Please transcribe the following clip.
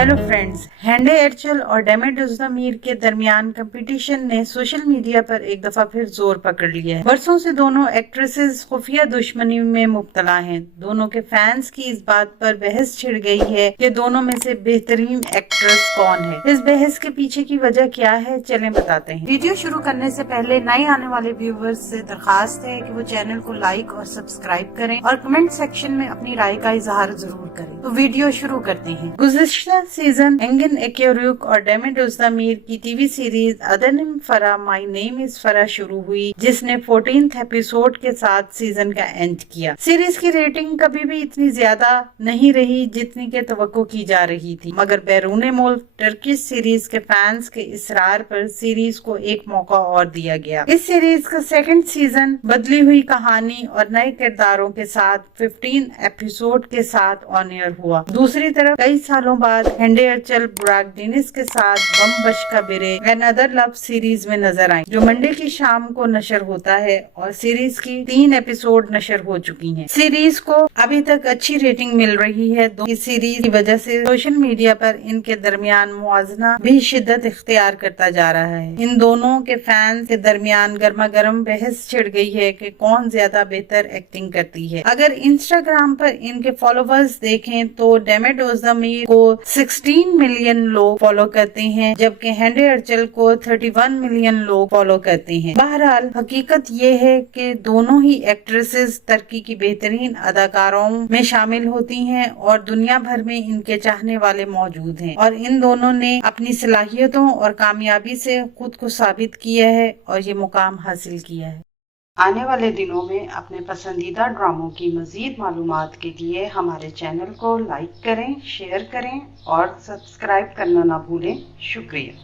Hello friends, हैंडे एरचल और demat ओज़्दमीर के दरमियान कंपटीशन ने सोशल मीडिया पर एक दफा फिर जोर पकड़ लिया है। बरसों से दोनों एक्ट्रेसेस खुफिया दुश्मनी में मुब्तला हैं। दोनों के फैंस की इस बात पर बहस छिड़ गई है कि दोनों में से बेहतरीन एक्ट्रेस कौन है। इस बहस के पीछे की वजह क्या है, चलें बताते हैं। वीडियो शुरू करने से पहले नए आने वाले व्यूवर्स से दरखास्त है कि वो चैनल को लाइक और सब्सक्राइब करें और कमेंट सेक्शन में अपनी राय का इजहार जरूर करें। तो वीडियो शुरू करते हैं। गुज़िश्ता सीजन एंगन एक्योरुक और डेमिट ओज़्दमीर की टीवी सीरीज अदनिम फरा माई नेम इज फरा शुरू हुई, जिसने 14th एपिसोड के साथ सीजन का एंड किया। सीरीज की रेटिंग कभी भी इतनी ज्यादा नहीं रही जितनी के तवक्को की जा रही थी, मगर बैरून मुल्क टर्किश सीरीज के फैंस के इसरार पर सीरीज को एक मौका और दिया गया। इस सीरीज का सेकंड सीजन बदली हुई कहानी और नए किरदारों के साथ 15 एपिसोड के साथ ऑन एयर हुआ। दूसरी तरफ कई सालों बाद हैंडे एरचल बुराक डेनिस के साथ बम बशका बिरे एंड अदर लव सीरीज में नजर आई, जो मंडे की शाम को नशर होता है और सीरीज की 3 एपिसोड नशर हो चुकी हैं। सीरीज को अभी तक अच्छी रेटिंग मिल रही है। इस सीरीज की वजह से सोशल मीडिया पर इनके दरमियान मुआजना भी शिद्दत इख्तियार करता जा रहा है। इन दोनों के फैंस के दरमियान गर्मा गर्म बहस छिड़ गई है कि कौन ज्यादा बेहतर एक्टिंग करती है। अगर इंस्टाग्राम पर इनके फॉलोवर्स देखें तो डेमिट ओज़्दमीर को 16 मिलियन लोग फॉलो करते हैं, जबकि हैंडे एरचल को 31 मिलियन लोग फॉलो करते हैं। बहरहाल हकीकत ये है कि दोनों ही एक्ट्रेसेस टर्की की बेहतरीन अदाकारों में शामिल होती हैं और दुनिया भर में इनके चाहने वाले मौजूद हैं, और इन दोनों ने अपनी सलाहियतों और कामयाबी से खुद को साबित किया है और ये मुकाम हासिल किया है। आने वाले दिनों में अपने पसंदीदा ड्रामों की मज़ीद मालूमात के लिए हमारे चैनल को लाइक करें, शेयर करें और सब्सक्राइब करना ना भूलें। शुक्रिया।